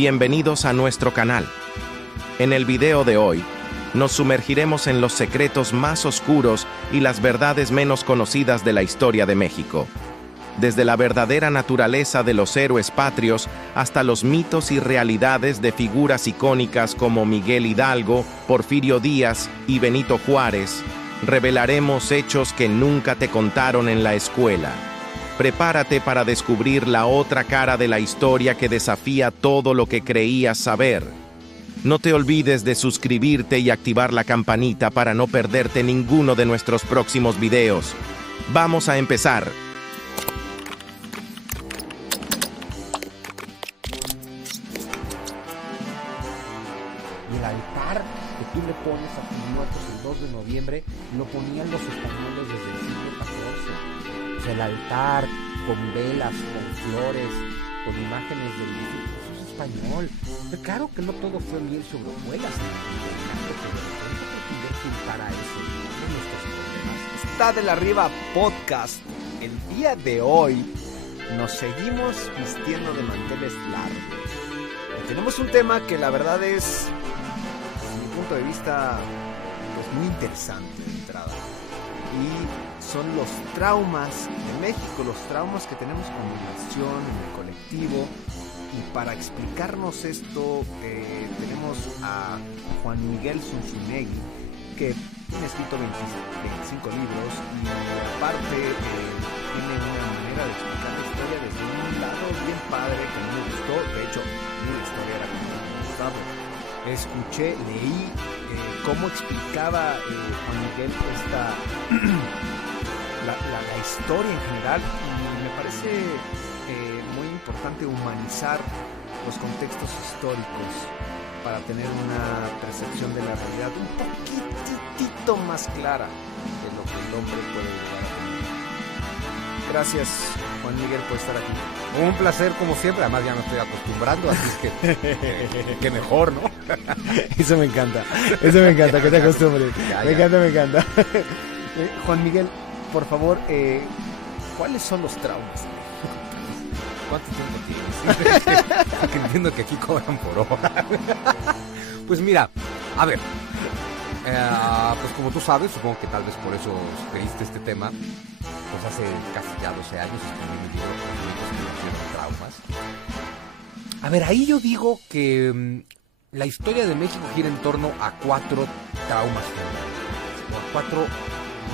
Bienvenidos a nuestro canal. En el video de hoy, nos sumergiremos en los secretos más oscuros y las verdades menos conocidas de la historia de México. Desde la verdadera naturaleza de los héroes patrios hasta los mitos y realidades de figuras icónicas como Miguel Hidalgo, Porfirio Díaz y Benito Juárez, revelaremos hechos que nunca te contaron en la escuela. Prepárate para descubrir la otra cara de la historia que desafía todo lo que creías saber. No te olvides de suscribirte y activar la campanita para no perderte ninguno de nuestros próximos videos. ¡Vamos a empezar! Y el altar que tú le pones a tus muertos el 2 de noviembre lo ponían los españoles desde el siglo XIV. O sea, el altar con velas, con flores, con imágenes del Jesús español. Pero claro que no todo fue miel sobre hojuelas, para eso nuestros problemas. Está de la Riva Podcast. El día de hoy nos seguimos vistiendo de manteles largos. Y tenemos un tema que la verdad es, desde mi punto de vista, pues muy interesante de entrada. Y son los traumas de México, los traumas que tenemos como nación, en el colectivo. Y para explicarnos esto, tenemos a Juan Miguel Zunzunegui, que tiene escrito 25 libros y aparte tiene una manera de explicar la historia desde un lado bien padre que a mí me gustó. De hecho, a mí la historia era como me gustaba. Escuché, leí cómo explicaba Juan Miguel la historia en general, y me parece muy importante humanizar los contextos históricos para tener una percepción de la realidad un poquitito más clara de lo que el hombre puede llegar a tener. Gracias, Juan Miguel, por estar aquí. Un placer como siempre, además ya me estoy acostumbrando, así es que mejor, ¿no? Eso me encanta, que te acostumbres. Me encanta. Juan Miguel, por favor, ¿cuáles son los traumas? ¿Cuánto tiempo tienes? Porque entiendo que aquí cobran por hora. Pues mira, a ver, pues como tú sabes, supongo que tal vez por eso creíste este tema, pues hace casi ya 12 años escribí mi libro Los mitos que nos dieron traumas. A ver, ahí yo digo que la historia de México gira en torno a 4 traumas fundamentales, o a 4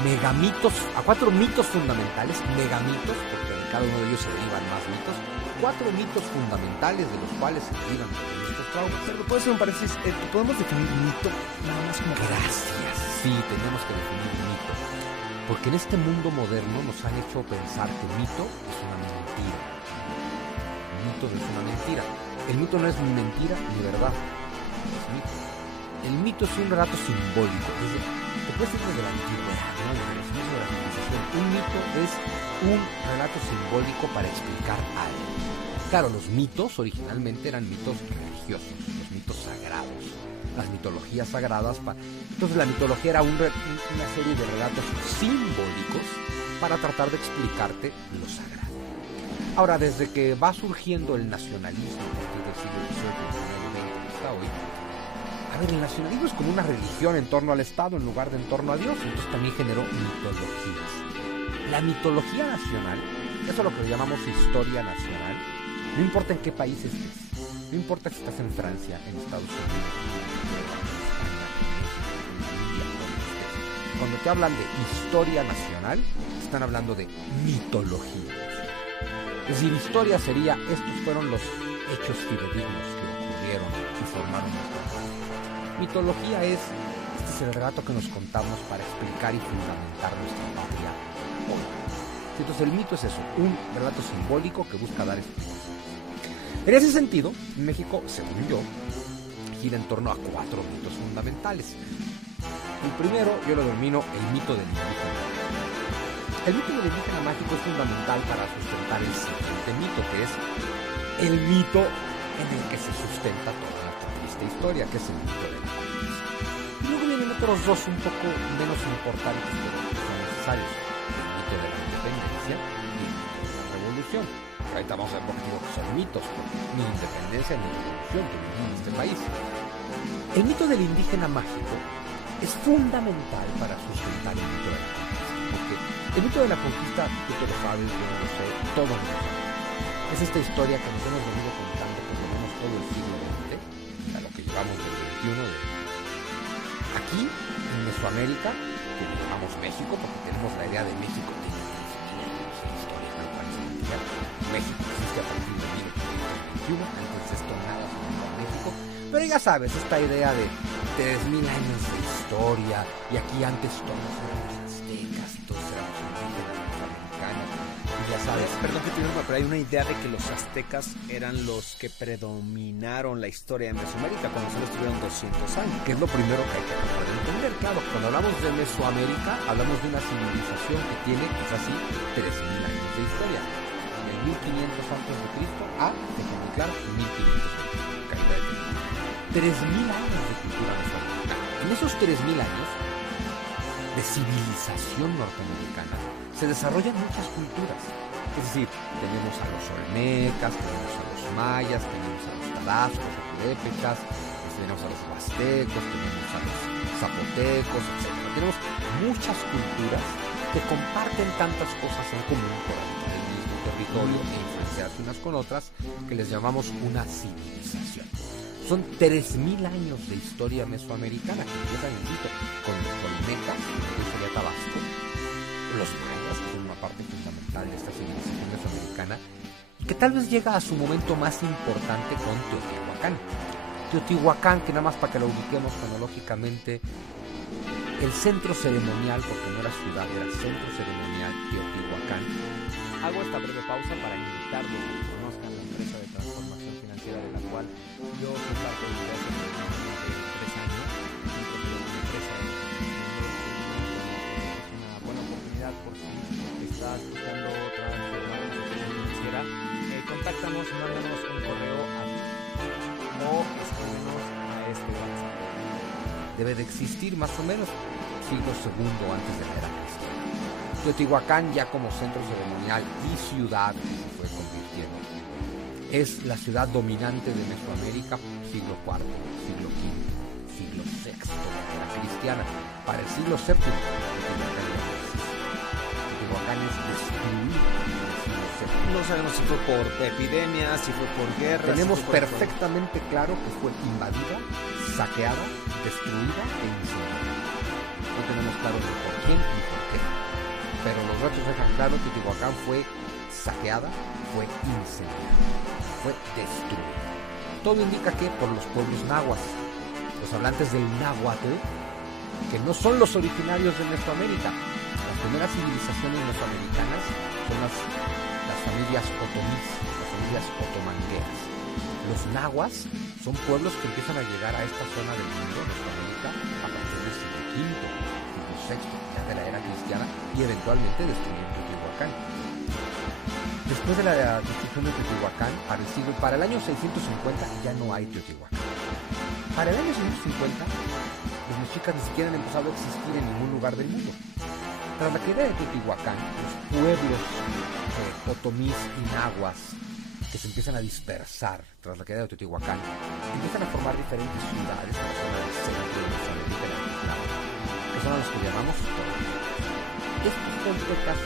megamitos, a 4 mitos fundamentales, megamitos, porque en cada uno de ellos se derivan más mitos, 4 mitos fundamentales de los cuales se derivan estos traumas. Pero puede ser un paréntesis, ¿podemos definir mito? Nada más como... Gracias. Sí, tenemos que definir mito. Porque en este mundo moderno nos han hecho pensar que mito es una mentira. Mito no es una mentira. El mito no es ni mentira ni verdad. Es mito. El mito es un relato simbólico. Te puedes ir desde la antigüedad, ¿no? Desde los inicios de la civilización. Un mito es un relato simbólico para explicar algo. Claro, los mitos originalmente eran mitos religiosos, los mitos sagrados, las mitologías sagradas. Entonces la mitología era una serie de relatos simbólicos para tratar de explicarte lo sagrado. Ahora, desde que va surgiendo el nacionalismo a partir del siglo XVIII, XIX, XX hasta hoy, a ver, el nacionalismo es como una religión en torno al Estado en lugar de en torno a Dios, entonces también generó mitologías. La mitología nacional, eso es lo que llamamos historia nacional, no importa en qué país estés, no importa si estás en Francia, en Estados Unidos, en España, en India, donde estés. Cuando te hablan de historia nacional, están hablando de mitología nacional. Es decir, historia sería, estos fueron los hechos fidedignos que ocurrieron y formaron nuestra patria. Mitología este es el relato que nos contamos para explicar y fundamentar nuestra patria hoy. Entonces el mito es eso, un relato simbólico que busca dar explicaciones. En ese sentido, México, según yo, gira en torno a 4 mitos fundamentales. El primero, yo lo denomino el mito del indígena. El mito del indígena mágico es fundamental para sustentar el siguiente mito, que es el mito en el que se sustenta toda nuestra triste historia, que es el mito de la conquista. Y luego vienen otros dos un poco menos importantes, pero que son necesarios: el mito de la independencia y el mito de la revolución. ahorita vamos a ver por qué digo que son mitos, porque ni independencia ni revolución tuvimos en este país. El mito del indígena mágico es fundamental para sustentar el mito de la conquista, porque el mito de la conquista, tú te lo sabes, yo no lo sé, todos lo sabemos. Es esta historia que nos hemos venido contando por lo menos todo el siglo XX, a lo que llevamos del XXI de aquí, en Mesoamérica, que le llamamos México, porque tenemos la idea de México de historia, tal cual es mentira. México existe a partir de 1821, antes de esto nada se llamaba México, pero ya sabes, esta idea de 3000 años de historia, y aquí antes todos éramos aztecas, todos éramos indígenas, mesoamericanos, y ya sabes. Perdón que te diga, pero hay una idea de que los aztecas eran los que predominaron la historia de Mesoamérica cuando solo estuvieron 200 años. Que es lo primero que hay que tratar de entender. Claro, cuando hablamos de Mesoamérica, hablamos de una civilización que tiene, quizás sí, 3000 años de historia. De 1500 antes de Cristo a Tequendiclán, 1500 caída de Tequendiclán. 3000 años de cultura mesoamericana. En esos 3000 años de civilización norteamericana se desarrollan muchas culturas. Es decir, tenemos a los olmecas, tenemos a los mayas, tenemos a los tarascos, a purépechas, tenemos a los huastecos, tenemos a los zapotecos, etc. Tenemos muchas culturas que comparten tantas cosas en común por habitar el mismo territorio e influenciarse unas con otras, que les llamamos una civilización. Son 3000 años de historia mesoamericana que empiezan, insisto, con los olmecas, que sería Tabasco, los mayas, que son una parte fundamental de esta civilización mesoamericana, y que tal vez llega a su momento más importante con Teotihuacán. Teotihuacán, que nada más para que lo ubiquemos cronológicamente, el centro ceremonial, porque no era ciudad, era centro ceremonial Teotihuacán. Hago esta breve pausa para invitarlos a que conozcan la empresa de transformación financiera de la cual yo soy parte de hace más de 3 años. Una empresa es una buena oportunidad por si estás buscando transformación financiera. Contáctanos, mándanos un correo o escríbenos a este WhatsApp. Debe de existir más o menos siglo II antes de la era cristiana. Teotihuacán, ya como centro ceremonial y ciudad que se fue convirtiendo, es la ciudad dominante de Mesoamérica, siglo IV, siglo V, siglo VI de la era cristiana. Para el siglo VII, Teotihuacán es destruido. No sabemos si fue por epidemias, si fue por guerra. Tenemos perfectamente claro que fue invadida, saqueada, destruida e incendiada. No tenemos claro ni por quién ni por qué. Pero los datos dejan claro que Teotihuacán fue saqueada, fue incendiada, fue destruida. Todo indica que por los pueblos nahuas, los hablantes del náhuatl, que no son los originarios de Mesoamérica. Las primeras civilizaciones mesoamericanas son las familias otomís, las familias otomangueras. Los nahuas son pueblos que empiezan a llegar a esta zona del mundo, Mesoamérica, a partir del siglo V, siglo VI, ya de la era cristiana, y eventualmente destruyendo Teotihuacán. Después de la destrucción de Teotihuacán, para el año 650 ya no hay Teotihuacán. Para el año 650, los mexicas ni siquiera han empezado a existir en ningún lugar del mundo. Tras la caída de Teotihuacán, los pueblos otomís y nahuas que se empiezan a dispersar tras la caída de Teotihuacán empiezan a formar diferentes ciudades en la zona del centro de Mesoamérica y la que son los que llamamos toltecas. Estos toltecas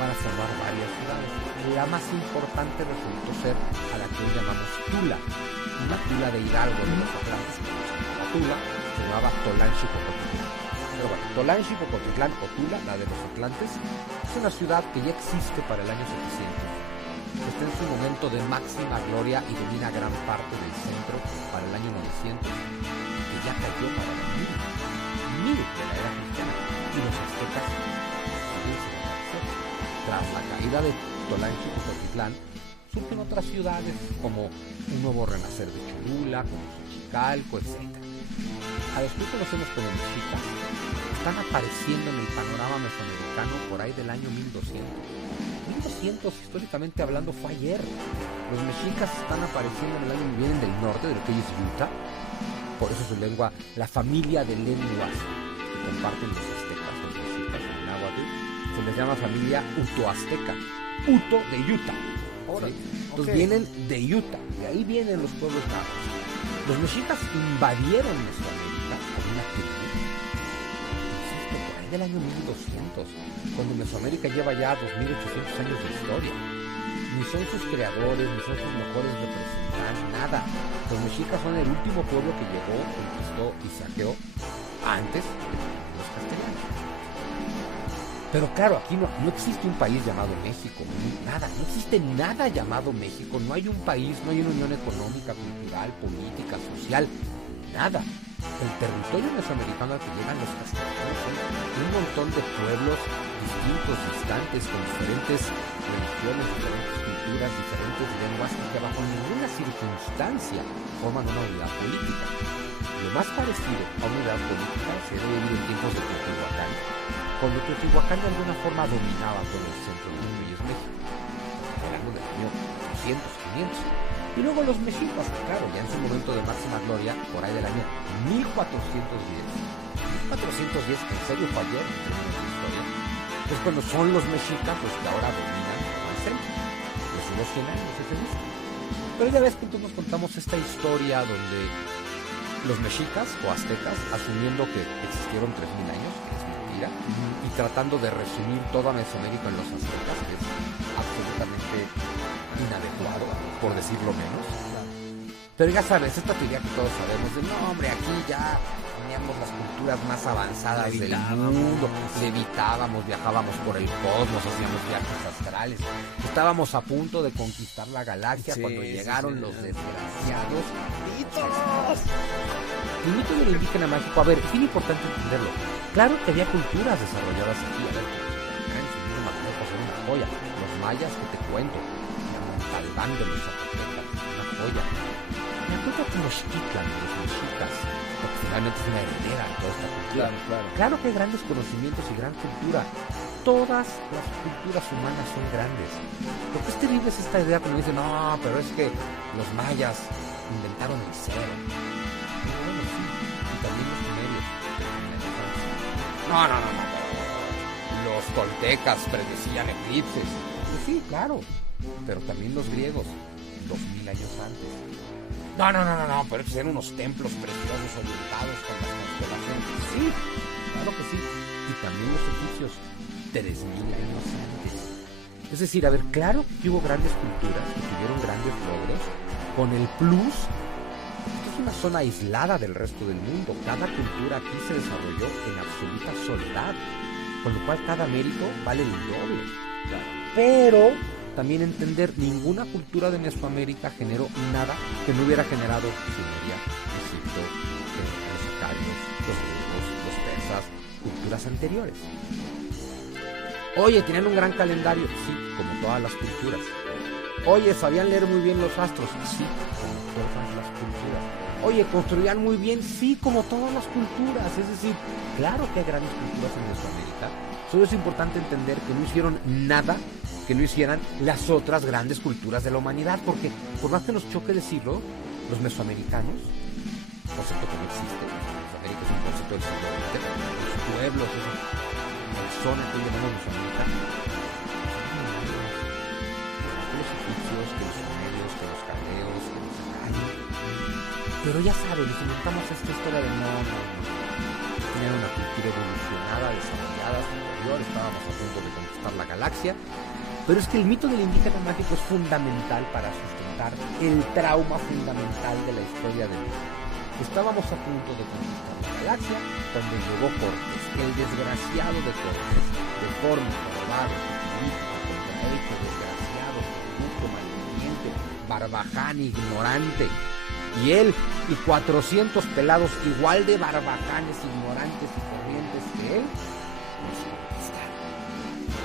van a formar varias ciudades. La más importante resultó ser a la que hoy llamamos Tula, una Tula de Hidalgo de los Atlantes, que se llamaba Tula, se llamaba Tolanchi-Pocotitlán. Pero bueno, Tolanchi-Pocotitlán o Tula, la de los Atlantes, es una ciudad que ya existe para el año 700, que está en su momento de máxima gloria y domina gran parte del centro para el año 900, que ya cayó para el 1000 de la era cristiana, y los aztecas siguen sin aparecer. Tras la caída de Tolanchi-Pocotitlán, surgen otras ciudades como un nuevo renacer de Cholula, como Xochicalco, etc. A los que conocemos como mexicas, están apareciendo en el panorama mesoamericano por ahí del año 1200. 1200, históricamente hablando, fue ayer. Los mexicas están apareciendo en el año, vienen del norte, de lo que hoy es Utah. Por eso su lengua, la familia de lenguas que comparten los aztecas, los mexicas, el náhuatl, se les llama familia utoazteca. Uto de Utah. ¿Sí? Entonces vienen de Utah, de ahí vienen los pueblos náhuatl. Los mexicas invadieron Mesoamérica con una tribu, insisto, por ahí del año 1200, cuando Mesoamérica lleva ya 2800 años de historia. Ni son sus creadores, ni son sus mejores representantes, nada. Los mexicas son el último pueblo que llegó, conquistó y saqueó antes de los castellanos. Pero claro, aquí no existe un país llamado México, nada, no existe nada llamado México, no hay un país, no hay una unión económica, cultural, política, social, nada. El territorio mesoamericano al que llegan los castellanos son un montón de pueblos distintos, distantes, con diferentes religiones, diferentes culturas, diferentes lenguas, que bajo ninguna circunstancia forman una unidad política. Lo más parecido a una unidad política se debe vivir en tiempos de Teotihuacán, cuando Teotihuacán de alguna forma dominaba todo el centro del mundo y es México, hablando del año 200, 500. Y luego los mexicas, claro, ya en su momento de máxima gloria, por ahí del año 1410. 1410, en serio fue ayer, en términos de historia. Es cuando son los mexicas los que ahora dominan todo el centro. Desde los 100 años, ese dice. Pero ya ves que entonces nos contamos esta historia donde los mexicas o aztecas, asumiendo que existieron 3000 años, que es mentira, y tratando de resumir toda Mesoamérica en los aztecas, que es absolutamente inadecuado, por decirlo menos. Pero ya sabes, esta teoría que todos sabemos de no, hombre, aquí ya teníamos las culturas más avanzadas del mundo, levitábamos, viajábamos por el cosmos, hacíamos viajes astrales, estábamos a punto de conquistar la galaxia cuando llegaron los desgraciados mitos. El mito del indígena mágico, a ver, es bien importante entenderlo. Claro que había culturas desarrolladas aquí, a ver, son una joya. Los mayas, que te cuento, Talbán de los zapotecas, una joya. Me acuerdo que Tenochtitlan, los mexicas, porque finalmente es una heredera de toda esta cultura. Claro que hay grandes conocimientos y gran cultura. Todas las culturas humanas son grandes. Lo que es terrible es esta idea cuando dicen, no, pero es que los mayas inventaron el cero. Bueno, sí, y también los sumerios. No. Los toltecas predecían eclipses. Pues sí, claro. Pero también los griegos, 2000 años antes. No, pero eran unos templos preciosos orientados con las constelaciones. Sí, claro que sí. Y también los egipcios, 3000 años antes. Es decir, a ver, claro que hubo grandes culturas que tuvieron grandes logros, con el plus. Esto es una zona aislada del resto del mundo. Cada cultura aquí se desarrolló en absoluta soledad, con lo cual cada mérito vale el doble. Pero también entender, ninguna cultura de Mesoamérica generó nada que no hubiera generado Sumeria, Egipto, los acadios, los griegos, los persas, culturas anteriores. Oye, tenían un gran calendario, sí, como todas las culturas. Oye, sabían leer muy bien los astros, sí, como todas las culturas. Oye, construían muy bien, sí, como todas las culturas. Es decir, claro que hay grandes culturas en Mesoamérica. Solo es importante entender que no hicieron nada que no hicieran las otras grandes culturas de la humanidad, porque por más que nos choque decirlo, los mesoamericanos, concepto que no existe, Mesoamérica es un concepto del siglo XX, los pueblos, la zona que llamamos Mesoamérica, los egipcios, que los sumerios, que los caldeos, que los acadios. Pero ya saben, les inventamos esta historia de no. Tenían una cultura evolucionada, desarrollada, superior, estábamos a punto de conquistar la galaxia. Pero es que el mito del indígena mágico es fundamental para sustentar el trauma fundamental de la historia de México. Estábamos a punto de conquistar la galaxia cuando llegó Cortés, el desgraciado de Cortés, deforme, malvado, político, contrahecho, desgraciado, corrupto, malviviente, barbaján, ignorante. Y él y 400 pelados igual de barbajanes, ignorantes y corrientes que él, nos conquistaron.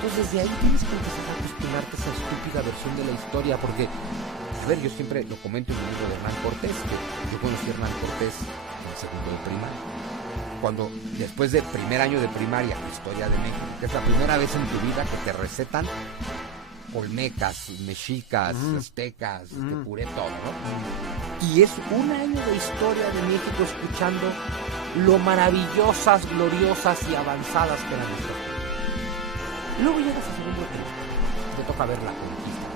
Entonces de ahí tienes que empezar a cuestionarte esa estúpida versión de la historia, porque, a ver, yo siempre lo comento en el libro de Hernán Cortés, que yo conocí a Hernán Cortés en segundo de primaria. Cuando, después del primer año de primaria, historia de México, que es la primera vez en tu vida que te recetan olmecas, mexicas, aztecas, puré todo, ¿no? Y es un año de historia de México escuchando lo maravillosas, gloriosas y avanzadas que eran nuestras culturas. Luego llegas a segundo tiempo, te toca ver la conquista.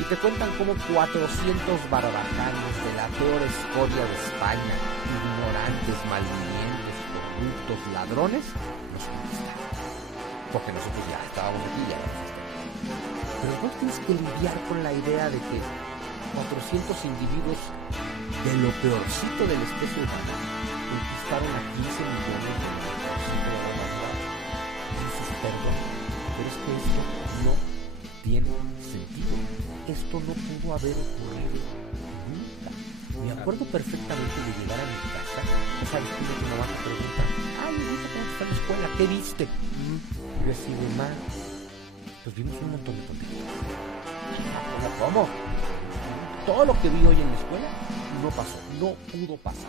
y te cuentan cómo 400 barbajanes de la peor escoria de España, ignorantes, malvivientes, corruptos, ladrones, nos conquistaron. Porque nosotros ya estábamos aquí, ya éramos estados. Pero entonces tienes que lidiar con la idea de que 400 individuos de lo peorcito de la especie humana conquistaron a 15 millones de lo peorcito de la humanidad. Y dices, perdón, pero es que esto no tiene sentido. Esto no pudo haber ocurrido nunca. Me acuerdo perfectamente de llegar a mi casa. Ya sabes, que mi mamá te pregunta, ay, hijita, ¿cómo está en la escuela? ¿Qué viste? Y yo así de mal. Pues vimos un montón de tonterías. ¿Cómo? Todo lo que vi hoy en la escuela no pasó, no pudo pasar.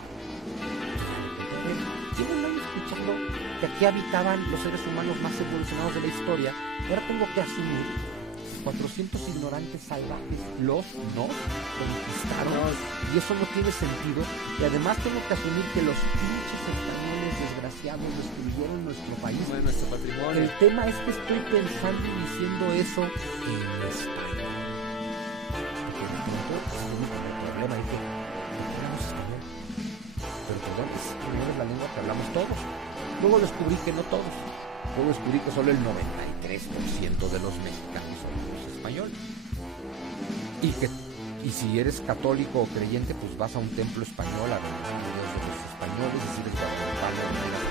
Llevo un año escuchando que aquí habitaban los seres humanos más evolucionados de la historia, y ahora tengo que asumir 400 ignorantes salvajes nos conquistaron, y eso no tiene sentido, y además tengo que asumir que los pinches españoles desgraciados destruyeron nuestro país, nuestro patrimonio. El tema es que estoy pensando y diciendo eso en España. Porque de pronto es el único problema, dije, ¿por qué hablamos español? Pero perdón, primero es la lengua que hablamos todos. Luego descubrí que no todos. Luego descubrí que solo el 93% de los mexicanos hablamos español. Y si eres católico o creyente, pues vas a un templo español a ver videos de los españoles, y si eres guadalupano, a ver las de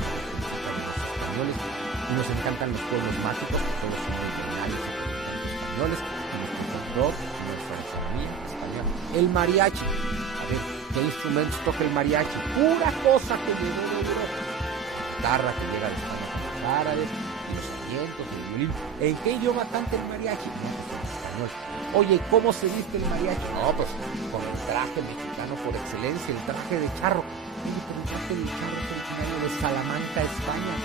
los españoles. Y nos encantan los pueblos mágicos, que todos son originales y españoles, y nuestro rock, nuestra economía española. El mariachi. A ver, ¿qué instrumentos toca el mariachi? Pura cosa que llegó de Europa. Guitarra que llega de España con los árabes, y los vientos, el violín. ¿En qué idioma canta el mariachi? No, pues en español. Oye, ¿cómo se viste el mariachi? No, pues con el traje mexicano por excelencia, el traje de charro. Oye, pero el traje de charro es originario de Salamanca, España.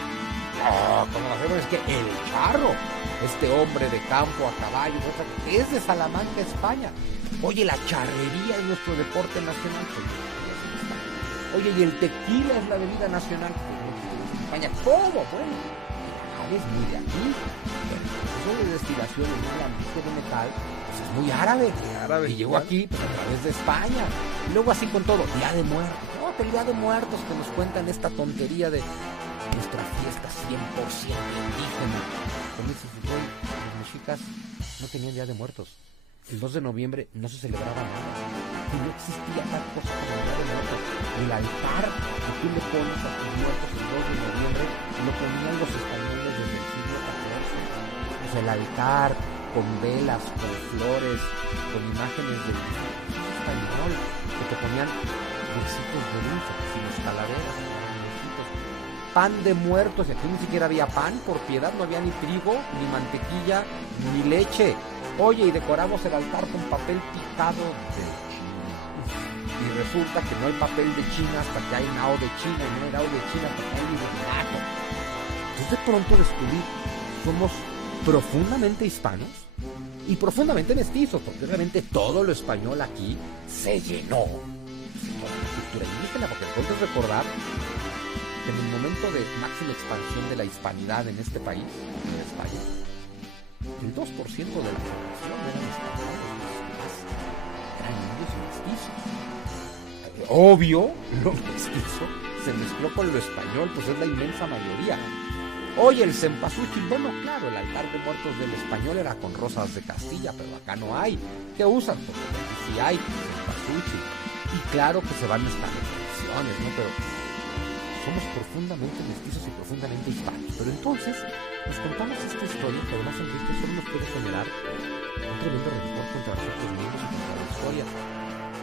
No, ¿cómo lo hacemos? Es que el charro, este hombre de campo a caballo, es de Salamanca, España. Oye, la charrería es nuestro deporte nacional. Oye, y el tequila es la bebida nacional. España, todo, bueno, es muy de aquí. Bueno, eso de destilaciones, muy ambiente de metal, pues es muy árabe. Y llegó aquí pues, a través de España. Y luego así con todo, Día de Muertos. No, que el Día de Muertos que nos cuentan esta tontería de nuestra fiesta 100% indígena. Como dices, güey, los mexicas no tenían Día de Muertos. El 2 de noviembre no se celebraba nada. Y no existía tal cosa como el Día de Muertos. El altar que tú le pones a tus muertos el 2 de noviembre lo ponían los españoles desde el siglo XIV. Pues el altar con velas, con flores, con imágenes del español, que te ponían huesitos de dulce, que si los calaveras, huesitos, pan de muertos, y aquí ni siquiera había pan, por piedad, no había ni trigo, ni mantequilla, ni leche. Oye, y decoramos el altar con papel picado de China. Y resulta que no hay papel de China hasta que hay nao de China, y no hay nao de China hasta que hay virreinato. Entonces de pronto descubrí, somos profundamente hispanos y profundamente mestizos, porque realmente todo lo español aquí se llenó con la cultura indígena, porque entonces recordar que en el momento de máxima expansión de la hispanidad en este país, en España, el 2% de la población eran españoles, eran indios y mestizos. Obvio, lo mestizo se mezcló con lo español, pues es la inmensa mayoría. Oye, el cempasúchil, bueno, claro, el altar de muertos del español era con rosas de Castilla, pero acá no hay. ¿Qué usan? Porque aquí sí hay cempasúchil. Y claro que se van mezclando tradiciones, ¿no? Pero somos profundamente mestizos y profundamente hispanos. Pero entonces nos contamos esta historia que además, Enrique, solo nos puede generar un tremendo rencor contra nosotros mismos y contra la historia.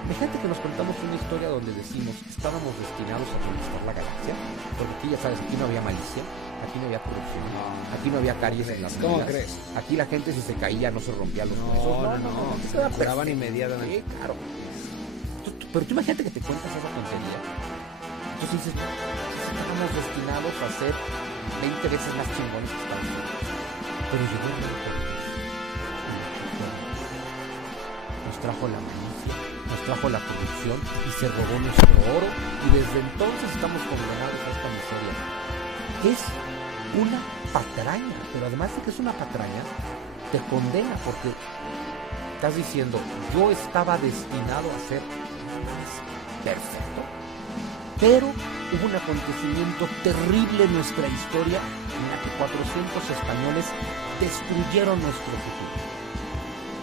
Imagínate que nos contamos una historia donde decimos que estábamos destinados a conquistar la galaxia, porque aquí ya sabes, aquí no había malicia, aquí no había corrupción, aquí no había caries en las ¿Cómo medidas. crees? Aquí la gente si se caía no se rompía los huesos. No. Se curaban inmediatamente. Sí, claro. Pero tú imagínate que te cuentas esa tontería. Entonces dices, no, estábamos destinados a ser 20 veces más chingones que Estados Unidos. Pero llegó el mundo. Nos trajo la malicia, nos trajo la corrupción y se robó nuestro oro, y desde entonces estamos condenados a esta miseria. Es una patraña, pero además de que es una patraña, te condena, porque Estás diciendo, yo estaba destinado a ser perfecto, pero hubo un acontecimiento terrible en nuestra historia en la que 400 españoles destruyeron nuestro futuro.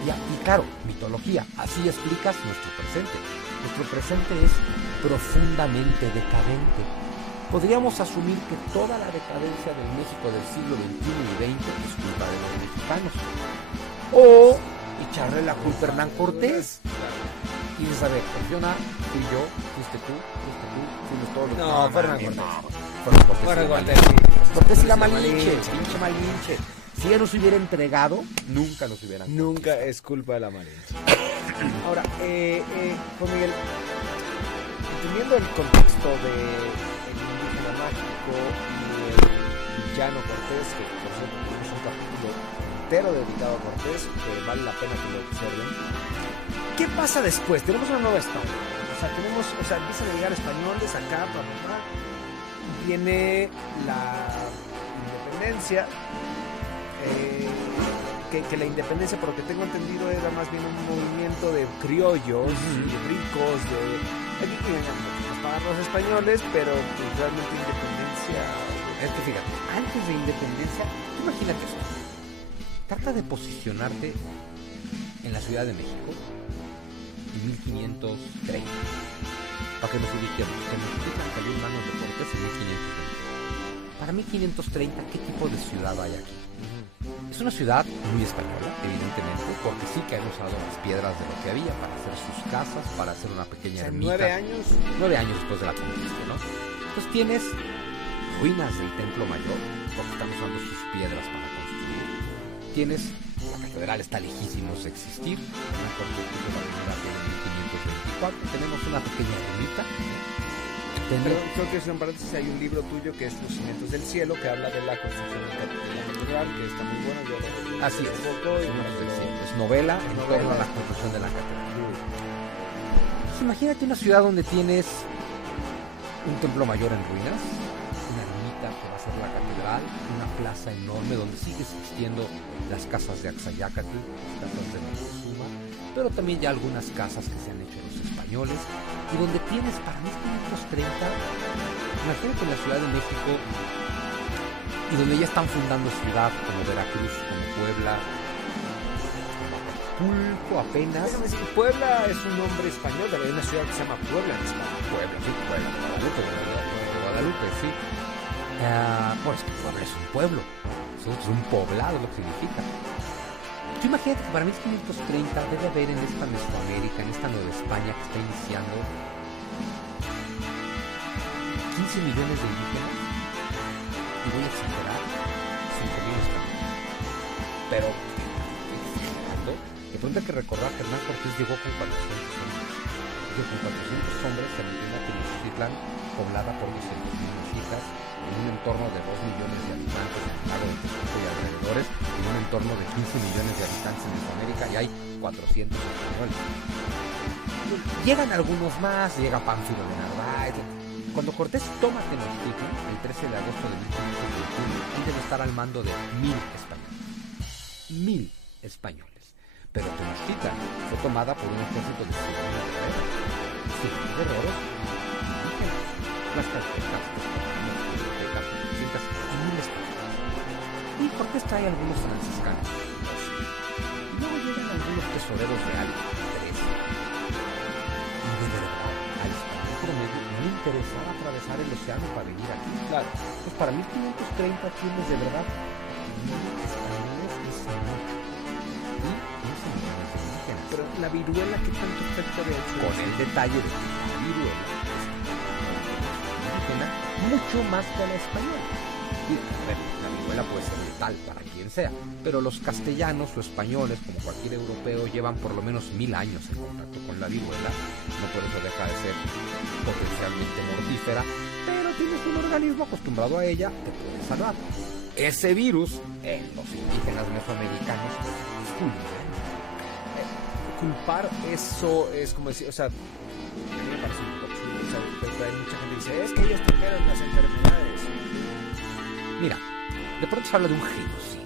Y claro, mitología, así explicas nuestro presente. Nuestro presente es profundamente decadente. Podríamos asumir que toda la decadencia del México del siglo XXI y XX es culpa de los mexicanos. O echarle la culpa a Hernán Cortés. Y dices, a ver, funciona, fui yo, fuiste tú, fuimos todos los... No, fue Hernán Cortés. Cortés era Malinche, pinche Malinche. Si ella nos hubiera entregado, nunca nos hubieran... Nunca es culpa de la Malinche. Ahora, Juan Miguel, entendiendo el contexto de el indígena mágico y el villano Cortés, que por cierto tenemos un capítulo entero dedicado a Cortés, que vale la pena que lo observen. ¿Qué pasa después? Tenemos una nueva España. O sea, empiezan a llegar españoles acá, viene la independencia. Que la independencia, por lo que tengo entendido, era más bien un movimiento de criollos y ricos, aquí quieren pagar los españoles, pero pues, realmente independencia. Es que fíjate, antes de independencia, imagínate esto. Trata de posicionarte en la Ciudad de México en 1530. Para que nos ubiquemos, Tenochtitlan cayó en manos de Cortés en 1520. Para 1530, ¿qué tipo de ciudad hay aquí? Es una ciudad muy española, evidentemente, porque sí que han usado las piedras de lo que había para hacer sus casas, para hacer una pequeña ermita. 9 años. 9 años después de la conquista, ¿no? Entonces tienes ruinas del Templo Mayor, porque están usando sus piedras para construir. Tienes, la catedral está lejísimos de existir, una construcción de la primera en 1524. Tenemos una pequeña ermita, ¿no? Pero creo que es un paréntesis, hay un libro tuyo que es Los Cimientos del Cielo, que habla de la construcción de la catedral, que está muy bueno. Así es. Es novela en torno a la construcción de la catedral. Pues imagínate una ciudad donde tienes un templo mayor en ruinas, una ermita que va a ser la catedral, una plaza enorme donde sigue existiendo las casas de Axayácatl, las casas de Moctezuma, pero también ya algunas casas que se han hecho los españoles, y donde tienes para 1530, imagínate en la Ciudad de México, y donde ya están fundando ciudad como Veracruz, como Puebla, como Acapulco apenas. Déjame decir, Puebla es un nombre español, pero hay una ciudad que se llama Puebla en España. Puebla, sí, Puebla, Guadalupe, sí. Pues que Puebla es un pueblo, es un poblado lo que significa. Tú imagínate que para 1530 debe haber en esta Mesoamérica, en esta Nueva España que está iniciando, 15 millones de indígenas, y voy a exagerar, 5,000 españoles. Pero, de pronto hay que recordar que Hernán Cortés llegó con 400 hombres. Con 400 hombres se metió en Tenochtitlan, poblada por 200,000 mexicas, en un entorno de 2 millones de habitantes en el lago de Texcoco y alrededores, en un entorno de 15 millones de habitantes en Mesoamérica, y hay 400 españoles. Llegan algunos más, llega Pánfilo de Narváez. Cuando Cortés toma Tenochtitlan, el 13 de agosto de 1521, él debe estar al mando de 1,000 españoles. 1,000 españoles. Pero Tenochtitlan fue tomada por un ejército de 100,000 guerreros. 100,000 guerreros indígenas. Las carpetas, y 1,000 españoles. Y Cortés trae algunos franciscanos. Y luego llegan algunos tesoreros reales, 13. Y de verdad, al español promedio no le interesaba atravesar el océano para venir aquí. Claro. Pues para 1530 tienes de verdad 1,000 españoles y 100,000. Y 15 millones de indígenas. Pero la viruela, ¿qué tanto efecto de hecho? Con el detalle de que la viruela es indígena mucho más que la española. Y, a ver, la viruela puede ser letal para quien sea, pero los castellanos o españoles, como cualquier europeo, llevan por lo menos 1,000 años en contacto con la viruela. No por eso deja de ser potencialmente mortífera, pero tienes un organismo acostumbrado a ella, te puede salvar. Ese virus, en los indígenas mesoamericanos, es fulminante. Culpar eso es como decir, o sea, a mí me parece un poco absurdo, o sea, pero hay mucha gente que dice, es que ellos trajeron las enfermedades. Mira, de pronto se habla de un genocidio.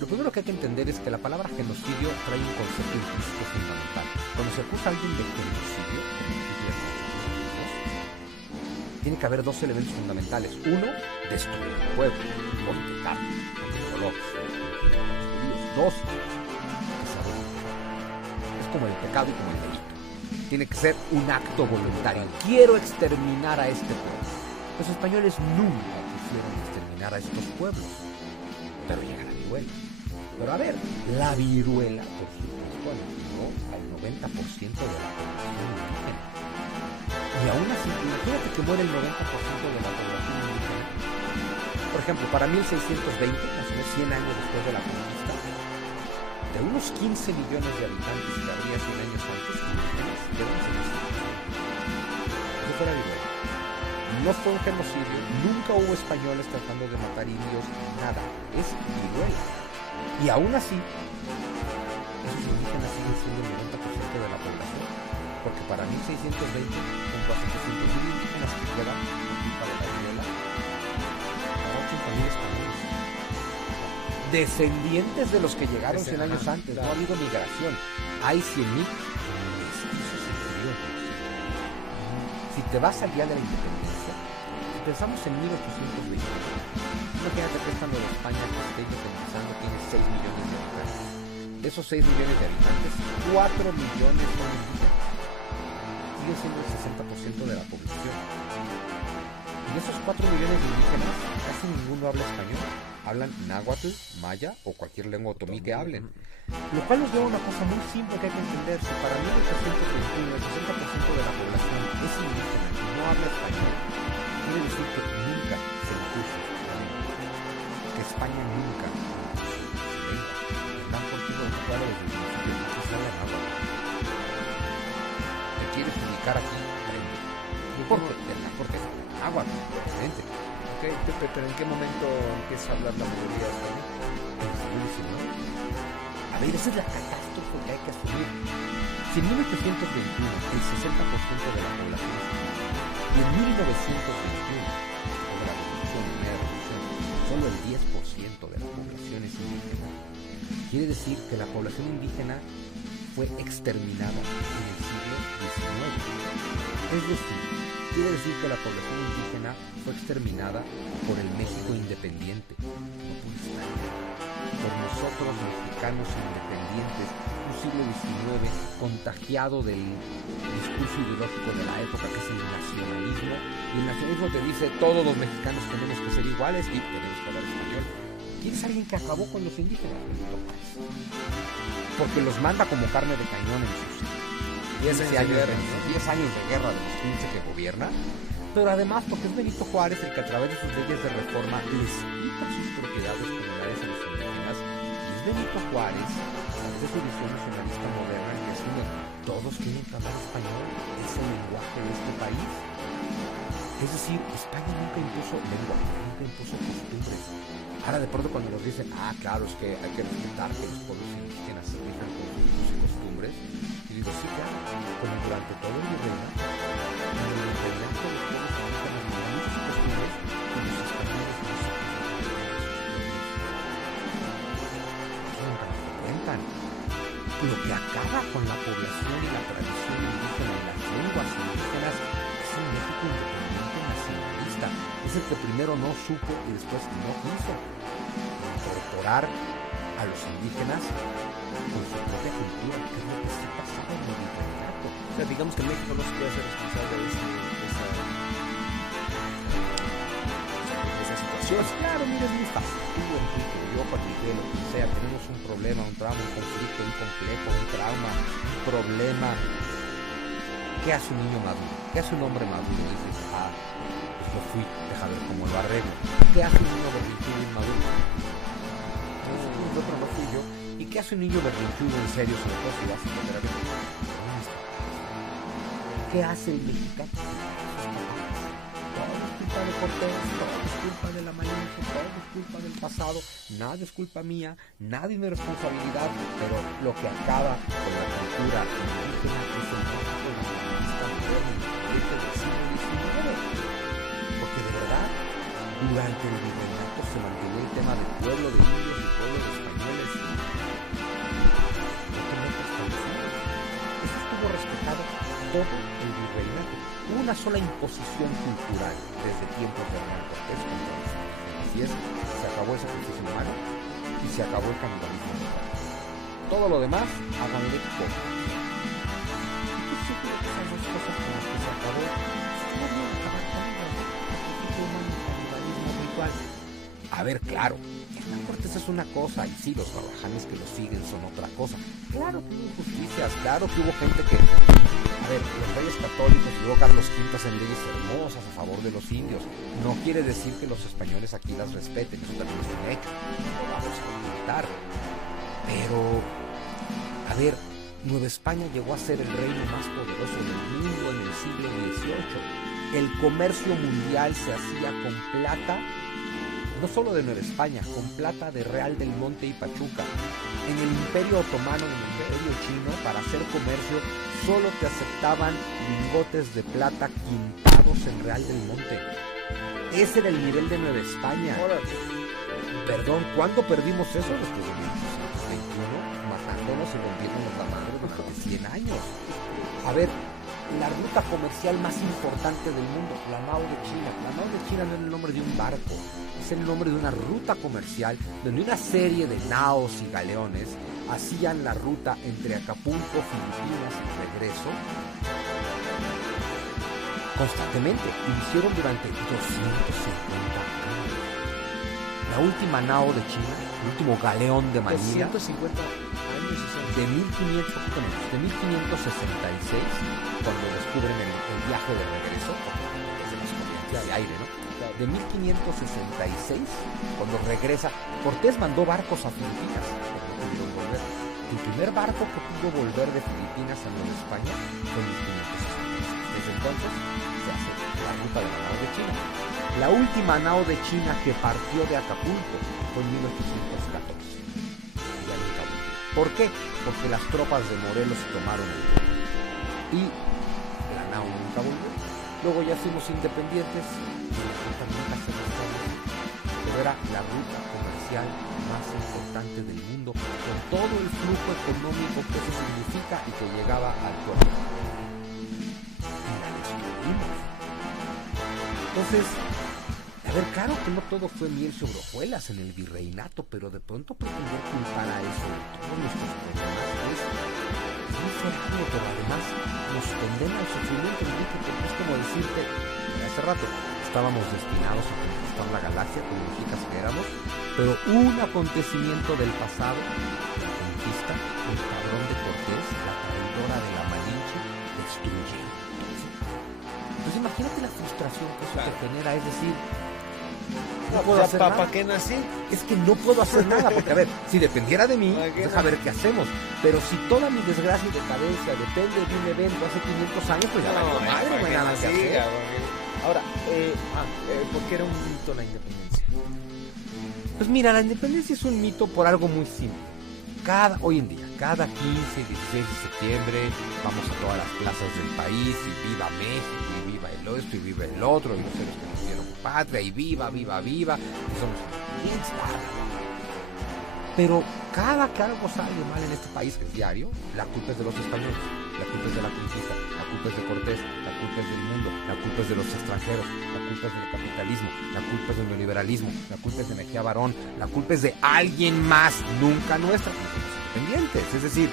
Lo primero que hay que entender es que la palabra genocidio trae un concepto implícito fundamental. Cuando se acusa a alguien de genocidio, tiene que haber dos elementos fundamentales. Uno, destruir el pueblo, o intentarlo, como los judíos. Dos, es como el pecado y como el delito. Tiene que ser un acto voluntario. Quiero exterminar a este pueblo. Los españoles nunca quisieron exterminar a estos pueblos, pero llega la viruela. Pero a ver, la viruela, por supuesto, alienó al 90% de la población indígena. Y aún así, imagínate que muere el 90% de la población indígena. Por ejemplo, para 1620, más o menos 100 años después de la conquista, de unos 15 millones de habitantes que habría 100 años antes, indígenas, quedaron sin existir. Eso fue la viruela. No fue un genocidio, nunca hubo españoles tratando de matar indios, nada. Es viruela. Y aún así, esos indígenas siguen siendo el 90% de la población, porque para 1620 son 400.000 indígenas que quedan para la viruela, a 80.000 españoles. Descendientes de los que llegaron 100 años antes, no ha habido migración. Hay 100.000 mestizos interiores. Si te vas al día de la independencia, si pensamos en 1820, imagínate que esta Nueva España que está independizando tiene 6 millones de habitantes. De esos 6 millones de habitantes, 4 millones son indígenas. Sigue siendo el 60% de la población. Y de esos 4 millones de indígenas, casi ninguno habla español. Hablan náhuatl, maya o cualquier lengua otomí que hablen. Lo cual nos lleva a una cosa muy simple que hay que entender. Si para 1821 el 60% de la población es indígena y no habla español, quiere decir que nunca se impuso que España nunca impuso están contigo en todos los municipios que se habla náhuatl. ¿Te quieres ubicar aquí? Porque es náhuatl, evidente. Okay, Pepe, pero ¿en qué momento empieza a hablar la mayoría español? En el siglo XIX. A ver, esa es la catástrofe que hay que asumir. Si en 1821 el 60% de la población es indígena, y en 1921, de la primera revolución, solo el 10% de la población es indígena, quiere decir que la población indígena fue exterminada en el siglo XIX. Es decir, quiere decir que la población indígena fue exterminada por el México independiente, no por España. Por nosotros, mexicanos independientes, un siglo XIX contagiado del discurso ideológico de la época, que es el nacionalismo. Y el nacionalismo te dice, todos los mexicanos tenemos que ser iguales y tenemos que hablar español. ¿Quieres alguien que acabó con los indígenas? Porque los manda como carne de cañón en sus 10 años de guerra de los 15 que gobierna, pero además porque es Benito Juárez el que a través de sus leyes de reforma les quita sus propiedades comunales a los indígenas, y es Benito Juárez, a través de su visión nacionalista moderna, que asume todos tienen que hablar español, es el lenguaje de este país. Es decir, España nunca impuso lengua, nunca impuso costumbres. Ahora de pronto cuando nos dicen, claro, es que hay que respetar que los pueblos indígenas se rijan con sus usos y costumbres, y digo, sí, claro, pero durante todo el virreinato, los pueblos indígenas tenían muchos costumbres que los españoles no se nunca nos lo cuentan. Lo que acaba con la población y la tradición indígena y las lenguas indígenas es el México independiente nacionalista. Es el que primero no supo y después no quiso incorporar a los indígenas con su propia cultura, que es lo que sí pasaba en el virreinato. O sea, digamos que México no se puede hacer responsable de esa situación. Pues claro, mira, es muy fácil. Tú, Enrique, yo, Juan Miguel, lo que sea, tenemos un problema, un trauma, un conflicto, un complejo, un trauma, un problema. ¿Qué hace un niño maduro? ¿Qué hace un hombre maduro? Y dices, pues yo fui, deja ver cómo lo arreglo. ¿Qué hace un niño berrinchudo inmaduro? Pero no fui yo. ¿Y qué hace un niño berrinchudo en serio, sobre todo si vas a meter a ver? ¿Qué hace el mexicano? Todo es culpa de Cortés, todo es culpa de la mañana, todo es culpa del pasado, nada es culpa mía, nada es mi responsabilidad, pero lo que acaba con la cultura indígena es el México nacionalista moderno del siglo XIX. Porque de verdad, durante el virreinato se mantenía el tema del pueblo de indios y pueblo de españoles, eso estuvo respetado todo el virreinato. Hubo una sola imposición cultural desde tiempos de Hernán Cortés contra los indígenas. Así es, se acabó el sacrificio humano y se acabó el canibalismo local. Todo lo demás, háganle poco. Yo seguro que esas dos cosas con las que se acabó, no voy a acabar con ellas. Sacrificio humano y canibalismo ritual. A ver, claro, Hernán Cortés es una cosa y sí, los barbajanes que lo siguen son otra cosa. Claro que hubo injusticias, claro que hubo gente que... A ver, los reyes católicos y luego Carlos V hacen leyes hermosas a favor de los indios. No quiere decir que los españoles aquí las respeten, eso también es un hecho. No vamos a ocultar. Pero, a ver, Nueva España llegó a ser el reino más poderoso del mundo en el siglo XVIII. El comercio mundial se hacía con plata, no solo de Nueva España, con plata de Real del Monte y Pachuca. En el Imperio Otomano, en el Imperio Chino, para hacer comercio, solo te aceptaban lingotes de plata quintados en Real del Monte. Ese era el nivel de Nueva España. Perdón, ¿cuándo perdimos eso? Después de 1821, matándonos y rompiéndonos la madre durante 100 años. A ver, la ruta comercial más importante del mundo, la Nao de China. La Nao de China no es el nombre de un barco, es el nombre de una ruta comercial donde una serie de naos y galeones hacían la ruta entre Acapulco, Filipinas y regreso constantemente, y lo hicieron durante 250 años. La última nao de China, el último galeón de Manila, 250 años, de 1500, poquito menos, de 1566, cuando descubren el viaje de regreso, porque es de las corrientes de aire, ¿no? De 1566, cuando regresa, Cortés mandó barcos a Filipinas, pero no pudieron volver. El primer barco que pudo volver de Filipinas a Nueva España fue en 1566. Desde entonces se hace la ruta de la nao de China. La última nao de China que partió de Acapulco fue en 1814. Ya nunca volvió. ¿Por qué? Porque las tropas de Morelos tomaron el puerto. Y la nao nunca volvió. Luego ya fuimos independientes y la ruta nunca se restauró. Pero era la ruta comercial más importante del mundo, con todo el flujo económico que eso significa y que llegaba al puerto. Y la destruimos. Entonces, a ver, claro que no todo fue miel sobre hojuelas en el virreinato, pero de pronto pretender culpar a eso de todos nuestros problemas es muy cercano, pero además nos condena al sufrimiento, Enrique, porque es como decirte, hace rato estábamos destinados a conquistar la galaxia como mexicanos que éramos, pero un acontecimiento del pasado, la conquista, el cabrón de Cortés, la traidora de la Malinche, destruyeron. Entonces imagínate la frustración que eso te genera, es decir, no puedo hacer nada. ¿Para qué nací? Es que no puedo hacer nada, porque a ver, si dependiera de mí, deja ver qué hemos. Pero si toda mi desgracia y decadencia depende de un evento hace 500 años, pues ya valió madre, no hay nada que hacer. Ahora, ¿por qué era un mito la independencia? Pues mira, la independencia es un mito por algo muy simple. Hoy en día, cada 15 y 16 de septiembre, vamos a todas las plazas del país y viva México, y viva el esto y viva el otro, y los seres que nos dieron patria, y viva, viva, viva, y somos independientes, pero cada que algo sale mal en este país, que es diario, la culpa es de los españoles, la culpa es de la conquista, la culpa es de Cortés, la culpa es del mundo, la culpa es de los extranjeros, la culpa es del capitalismo, la culpa es del neoliberalismo, la culpa es de Mejía Barón, la culpa es de alguien más, nunca nuestra, independientes. Es decir,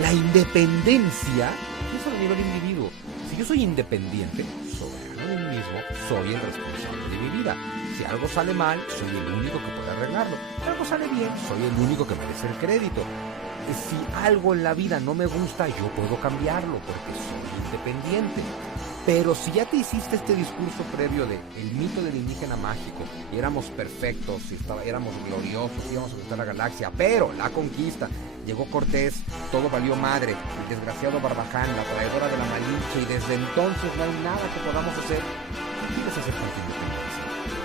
la independencia es a nivel individuo. Si yo soy independiente, soberano de mí mismo, soy el responsable de mi vida. Si algo sale mal, soy el único que puede arreglarlo. Si algo sale bien, soy el único que merece el crédito. Si algo en la vida no me gusta, yo puedo cambiarlo porque soy independiente. Pero si ya te hiciste este discurso previo de el mito del indígena mágico, y éramos perfectos, y éramos gloriosos, íbamos a conquistar la galaxia, pero la conquista, llegó Cortés, todo valió madre, el desgraciado Barbaján, la traidora de la Malinche, y desde entonces no hay nada que podamos hacer, ¿qué quieres hacer con tu independencia?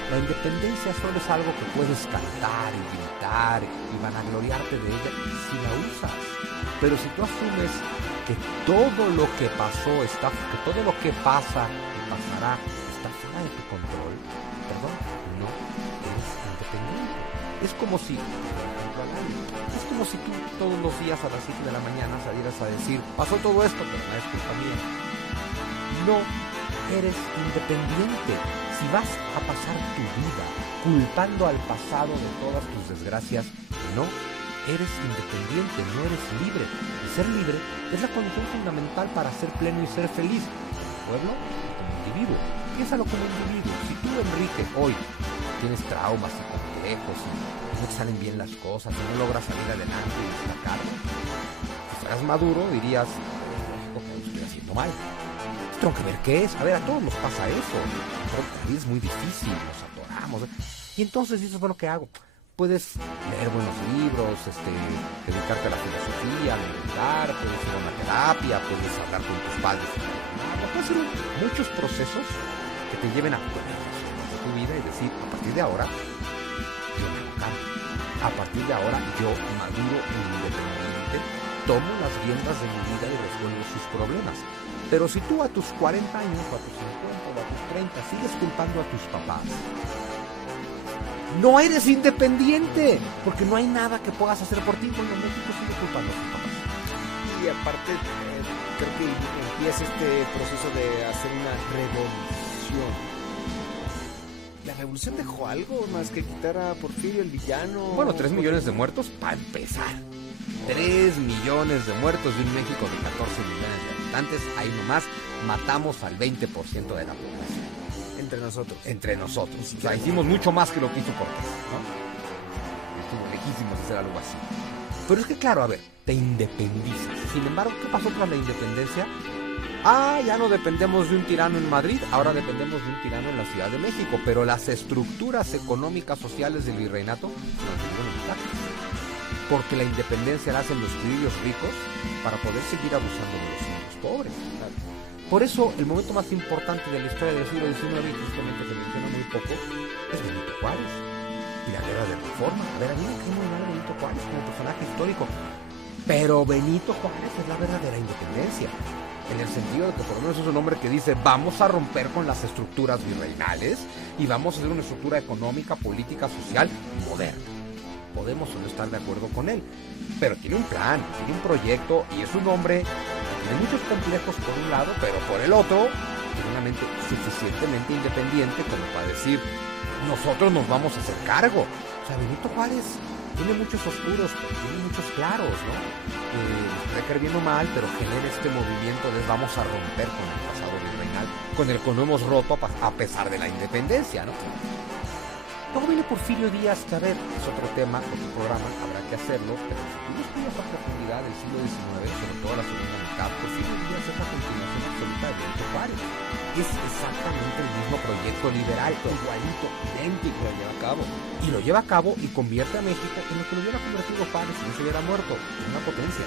La independencia solo es algo que puedes cantar y gritar y vanagloriarte de ella si la usas. Pero si tú asumes que todo lo que pasó que todo lo que pasa y pasará está fuera de tu control, perdón, no eres independiente. Es como si, por ejemplo, Es como si tú todos los días a las 7 de la mañana salieras a decir, pasó todo esto, pero no es culpa mía. No eres independiente. Si vas a pasar tu vida culpando al pasado de todas tus desgracias, no eres independiente, no eres libre. Y ser libre es la condición fundamental para ser pleno y ser feliz. Como pueblo y como individuo. Piénsalo como individuo. Si tú, Enrique, hoy tienes traumas y complejos y no te salen bien las cosas y no logras salir adelante y destacar, si fueras maduro dirías, lógico que lo estoy haciendo mal. Tengo que ver qué es. A ver, a todos nos pasa eso. La vida es muy difícil, nos atoramos. Y entonces dices, bueno, ¿qué hago? Puedes leer buenos libros, dedicarte a la filosofía, a meditar, puedes ir a una terapia, puedes hablar con tus padres. Puedes hacer muchos procesos que te lleven a poner de tu vida y decir, a partir de ahora, yo me hago cargo. A partir de ahora, yo, maduro e independiente, tomo las riendas de mi vida y resuelvo sus problemas. Pero si tú a tus 40 años, o a tus 50, o a tus 30, sigues culpando a tus papás, no eres independiente, porque no hay nada que puedas hacer por ti. Bueno, México sigue culpando a sus papás. Y aparte, creo que empieza este proceso de hacer una revolución. ¿La revolución dejó algo más que quitar a Porfirio el villano? Bueno, 3 millones de muertos para empezar. 3 millones de muertos de un México de 14 millones de habitantes. Ahí nomás matamos al 20% de la población. Entre nosotros. O sea, hicimos mucho más que lo que hizo Cortés, ¿no? Estuvo lejísimos de hacer algo así. Pero es que claro, a ver, te independizas. Sin embargo, ¿qué pasó tras la independencia? Ya no dependemos de un tirano en Madrid, ahora dependemos de un tirano en la Ciudad de México. Pero las estructuras económicas sociales del virreinato se mantuvieron intactas. Porque la independencia la hacen los criollos ricos para poder seguir abusando de los indios pobres. Claro. Por eso, el momento más importante de la historia del siglo XIX, y justamente se menciona muy poco, es Benito Juárez y la guerra de Reforma. A ver, a mí me cae muy mal Benito Juárez como personaje histórico, pero Benito Juárez es la verdadera independencia, en el sentido de que por lo menos es un hombre que dice, vamos a romper con las estructuras virreinales y vamos a hacer una estructura económica, política, social moderna. Podemos o no estar de acuerdo con él, pero tiene un plan, tiene un proyecto y es un hombre que tiene muchos complejos por un lado, pero por el otro tiene una mente suficientemente independiente como para decir, nosotros nos vamos a hacer cargo. O sea, Benito Juárez tiene muchos oscuros, pero tiene muchos claros, ¿no? Puede caer bien o mal, pero genera este movimiento de vamos a romper con el pasado virreinal, con el que no hemos roto a pesar de la independencia, ¿no? Luego viene Porfirio Díaz, que a ver, es otro tema, otro programa, habrá que hacerlo, pero si tú estudias a profundidad del siglo XIX, sobre todo la segunda mitad, Porfirio Díaz es la continuación absoluta de Benito Juárez. Es exactamente el mismo proyecto liberal, igualito, idéntico, lo lleva a cabo. Y lo lleva a cabo y convierte a México en lo que lo hubiera convertido Juárez si no se hubiera muerto, en una potencia.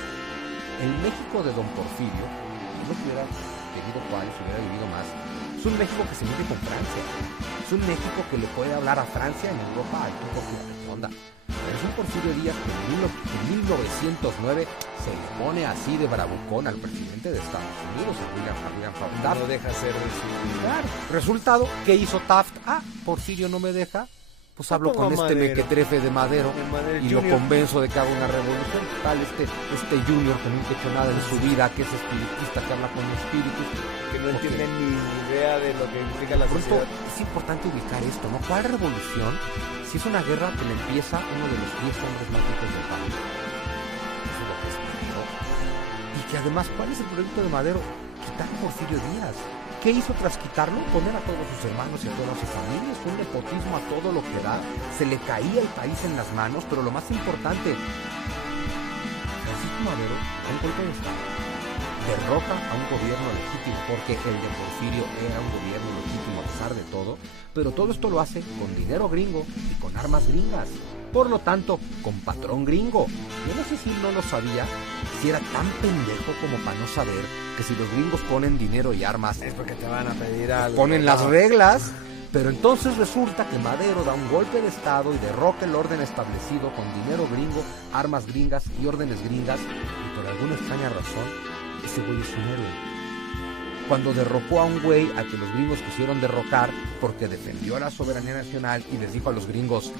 El México de Don Porfirio, si no hubiera querido Juárez, hubiera vivido más, es un México que se mete con Francia. Es un México que le puede hablar a Francia en Europa al tiempo que la responda. Pero es un Porfirio Díaz que en 1909 se le pone así de bravucón al presidente de Estados Unidos, a William Taft. No deja ser claro. Resultado, ¿qué hizo Taft? Porfirio no me deja, pues hablo con este mequetrefe de Madero y lo convenzo de que haga una revolución. Tal, este junior que nunca ha hecho nada en su vida, que es espiritista, que habla con espíritus, que no entiende ni idea de lo que implica la sociedad. Es importante ubicar esto, ¿no? ¿Cuál revolución? Si es una guerra que le empieza uno de los 10 hombres más ricos del país. Eso es lo que es Madero. Y que además, ¿cuál es el proyecto de Madero? Quitar a Porfirio Díaz. ¿Qué hizo tras quitarlo? Poner a todos sus hermanos y a todas sus familias. Fue un nepotismo a todo lo que da. Se le caía el país en las manos, pero lo más importante, Francisco Madero da un golpe de Estado. Derroca a un gobierno legítimo, porque el de Porfirio era un gobierno legítimo a pesar de todo, pero todo esto lo hace con dinero gringo y con armas gringas. Por lo tanto, con patrón gringo. Yo no sé si no lo sabía, si era tan pendejo como para no saber que si los gringos ponen dinero y armas, es porque te van a pedir algo. Ponen las reglas. Pero entonces resulta que Madero da un golpe de Estado y derroca el orden establecido con dinero gringo, armas gringas y órdenes gringas, y por alguna extraña razón, ese güey es un héroe. Cuando derrocó a un güey a que los gringos quisieron derrocar porque defendió la soberanía nacional y les dijo a los gringos,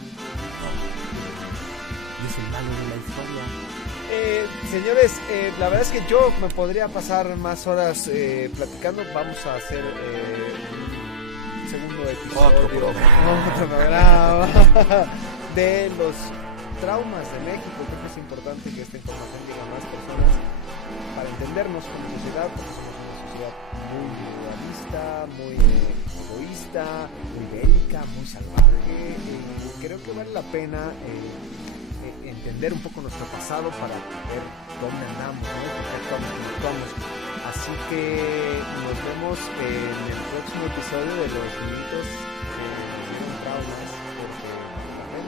y es el malo de la historia. Señores, la verdad es que yo me podría pasar más horas platicando. Vamos a hacer un segundo episodio, otro programa de los traumas de México. Creo que es importante que esta información llegue a más personas para entendernos como sociedad, porque somos una sociedad muy individualista, muy egoísta, muy bélica, muy salvaje. Creo que vale la pena entender un poco nuestro pasado para ver dónde andamos, ¿no? Porque actuamos como actuamos. Así que nos vemos en el próximo episodio de los mitos que nos dieron traumas, porque también,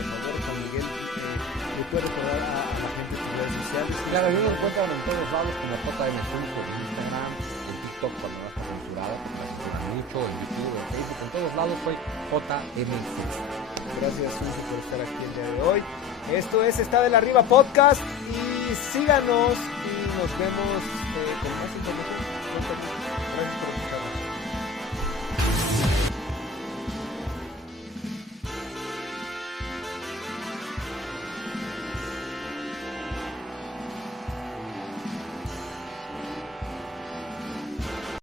por favor, Juan Miguel, ¿le puede recordar a la gente tus redes sociales? Claro, yo me encuentran en todos lados como JM Zunco, en Instagram, en TikTok cuando no está censurado, porque me censuran mucho, en YouTube, en Facebook, en todos lados soy JM Zunco. Gracias, Zunco, por estar aquí el día de hoy. Esto es Está del Arriba Podcast y síganos y nos vemos con más información.